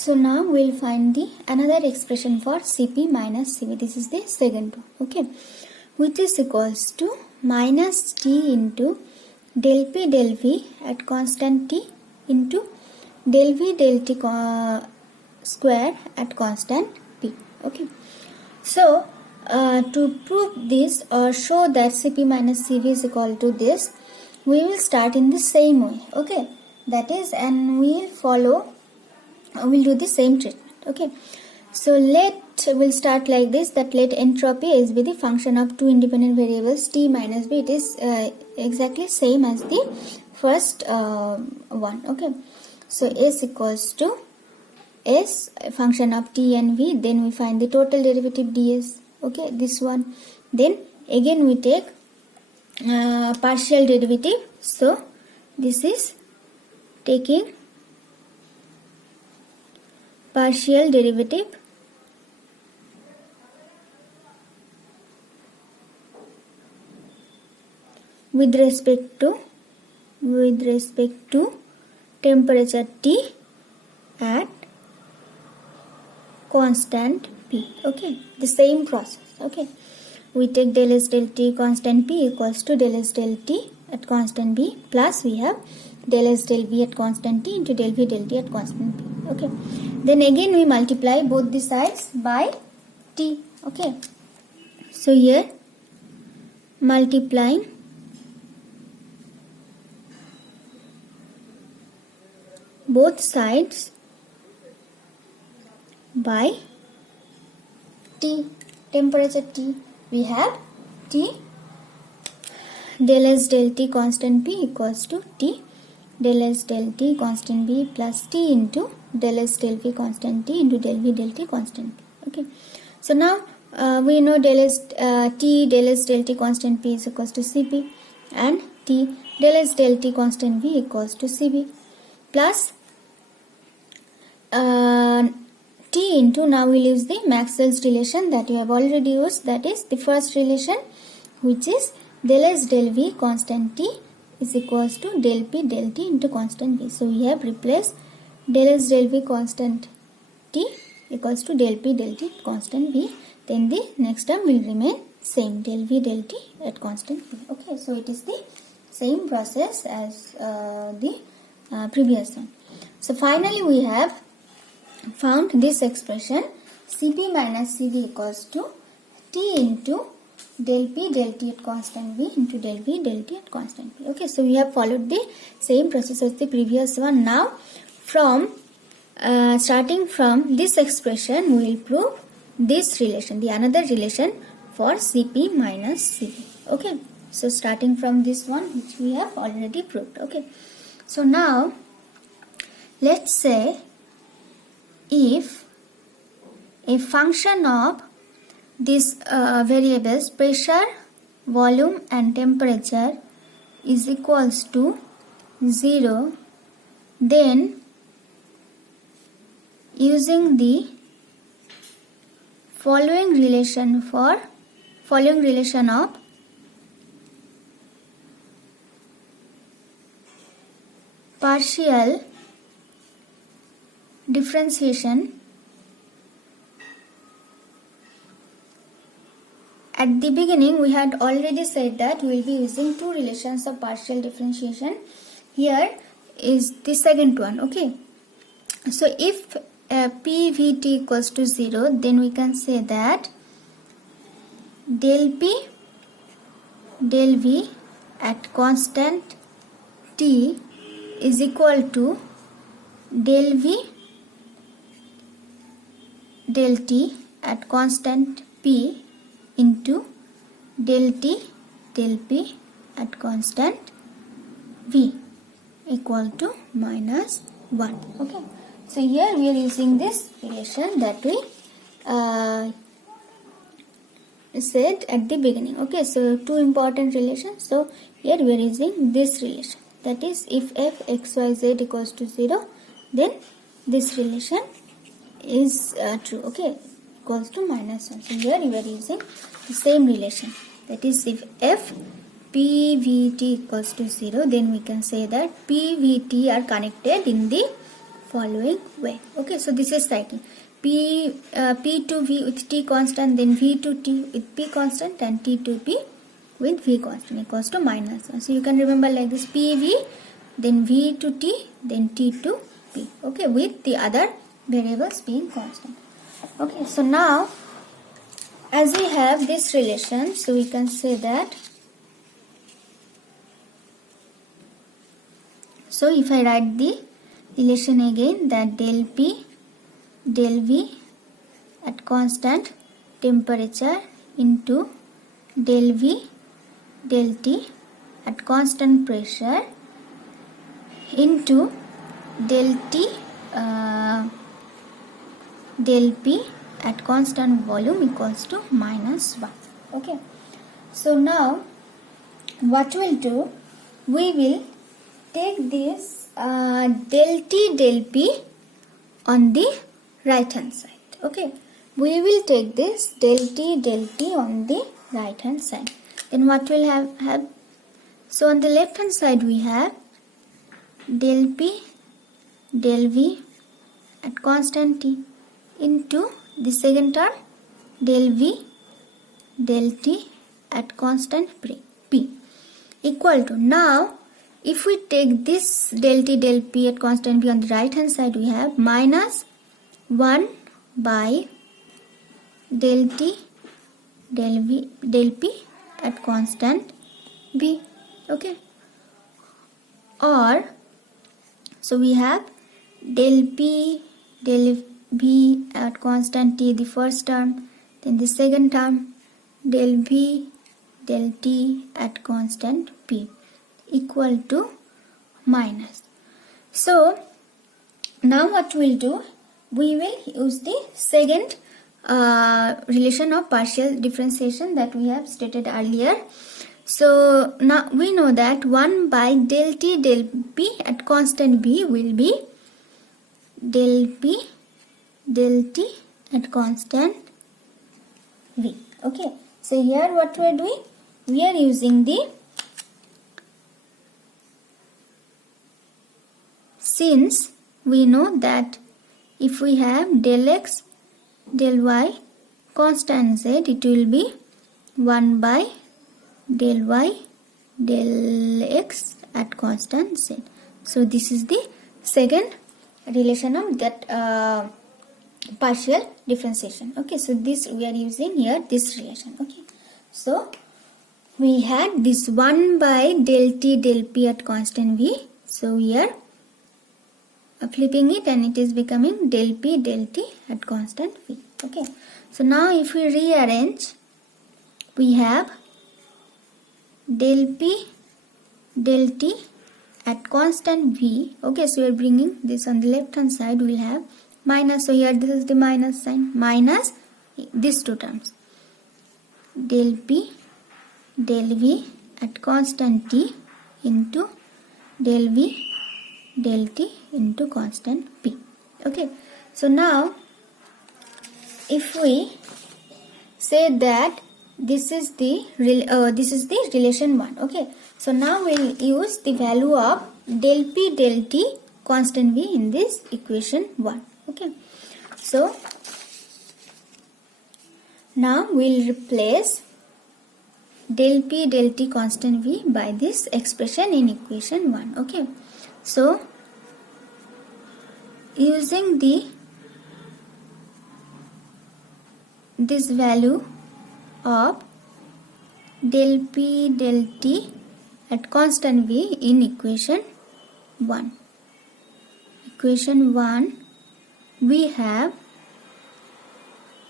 So now we'll find the another expression for Cp minus Cv. This is the second one, okay, which is equals to minus T into del P del V at constant T into del V del T square at constant P. Okay. So to prove this or show that Cp minus Cv is equal to this, we will start in the same way. Okay. That is, and we'll do the same treatment. Okay. So we'll start like this, that let entropy is be the function of two independent variables T minus B. It is exactly same as the first one. Okay. So S equals to S, a function of T and V. Then we find the total derivative ds. Okay, this one. Then again we take partial derivative. So this is taking partial derivative with respect to temperature T at constant P. Okay, the same process. Okay, we take del S del T constant P equals to del S del T at constant B plus we have del S del V at constant T into del V del T at constant P. Okay, then again we multiply both the sides by T. Okay, so here multiplying both sides by T, temperature T, we have T del S del T constant P equals to T del S del T constant B plus T into del S del V constant T into del V del T constant P. Okay, so now we know T del S del T constant P is equals to Cp and T del S del T constant V equals to Cv plus T into, now we'll use the Maxwell's relation that we have already used, that is the first relation, which is del S del V constant T is equals to del P del T into constant V. So we have replaced del S del V constant T equals to del P del T constant V. Then the next term will remain same, del V del T at constant V. Okay, so it is the same process as the previous one. So finally we have found this expression Cp minus Cv equals to T into del P del T at constant V into del V del T at constant V. Okay, so we have followed the same process as the previous one. Now from starting from this expression we will prove this relation, the another relation for Cp minus Cv. Okay, so starting from this one which we have already proved. Okay, so now let's say if a function of these variables pressure, volume and temperature is equals to 0, then using the following relation of partial differentiation, at the beginning we had already said that we will be using two relations of partial differentiation. Here is the second one. Okay, so if PVT equals to 0, then we can say that del P del V at constant T is equal to del V del T at constant P into del T del P at constant V equal to minus 1. Okay, so here we are using this relation that we said at the beginning. Okay, so two important relations. So here we are using this relation, that is if f x y z equals to 0, then this relation is true. Okay, equals to minus 1. So here we are using the same relation, that is if f PVT equals to 0, then we can say that PVT are connected in the following way. Okay, so this is cycle. P to V with T constant, then V to T with P constant, and T to P with V constant equals to minus 1. So you can remember like this: PV, then V to T, then T to P. Okay, with the other variables being constant. Okay, so now as we have this relation, so we can say that, so if I write the relation again, that del P del V at constant temperature into del V del T at constant pressure into del T del P at constant volume equals to minus 1. Okay, so now what we'll do, we will take this del T del P on the right hand side. Okay, we will take this del T del P on the right hand side. Then what we'll have, so on the left hand side we have del P del V at constant T into the second term del V del T at constant P equal to, now if we take this del T del P at constant P on the right hand side, we have minus 1 by del T del V del P at constant V. Okay, or so we have del P del V at constant T, the first term, then the second term del V del T at constant P equal to minus. So now what we'll do, we will use the second relation of partial differentiation that we have stated earlier. So now we know that 1 by del T del P at constant V will be del P del T at constant V. Okay, so here what we are doing, we are using the, since we know that if we have del X del Y constant Z, it will be 1 by del Y del X at constant Z. So this is the second relation of that partial differentiation. Okay, so this we are using here, this relation. Okay, so we had this 1 by del T del P at constant V, so we are flipping it and it is becoming del P del T at constant V. Okay, so now if we rearrange, we have del P del T at constant V. Okay, so we are bringing this on the left hand side, we will have minus, so here this is the minus sign, minus these two terms del P del V at constant T into del V del T into constant P. Okay, so now if we say that this is the relation 1. Okay, so now we'll use the value of del P del T constant V in this equation 1. Okay, so now we'll replace del P del T constant V by this expression in equation 1. Okay, so using this value of del P del T at constant V in equation 1. Equation 1 we have,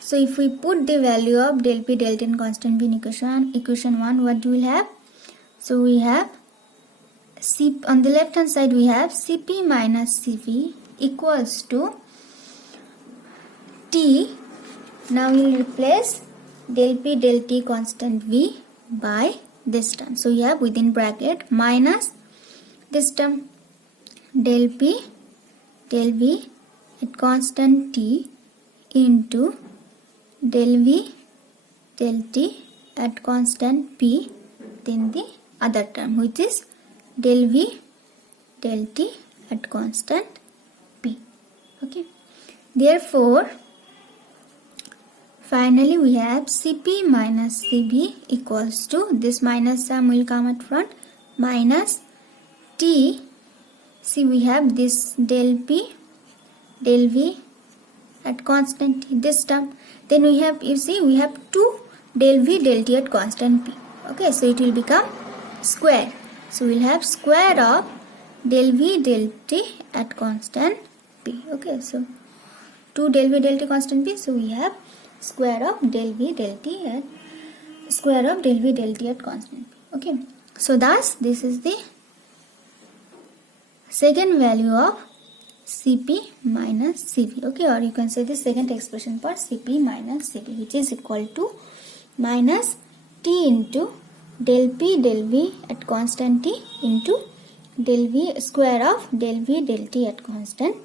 so if we put the value of del P del T in constant V in equation 1, what do we have? So we have C, on the left hand side we have Cp minus Cv equals to T. Now we will replace del P del T constant V by this term. So we have within bracket minus this term del P del V at constant T into del V del T at constant P, then the other term which is del V del T at constant P. Okay, therefore finally we have Cp minus Cv equals to, this minus sum will come at front, minus T. See, we have this del P del V at constant T, this term. Then we have, you see, we have 2 del V del T at constant P. Okay, so it will become square. So we'll have square of del V del T at constant P. Okay, so 2 del V del T constant P. So we have square of del V del T at square of del V del T at constant P. Okay, so thus this is the second value of Cp minus Cv. Okay, or you can say the second expression for Cp minus Cv, which is equal to minus T into del P del V at constant T into del V square of del V del T at constant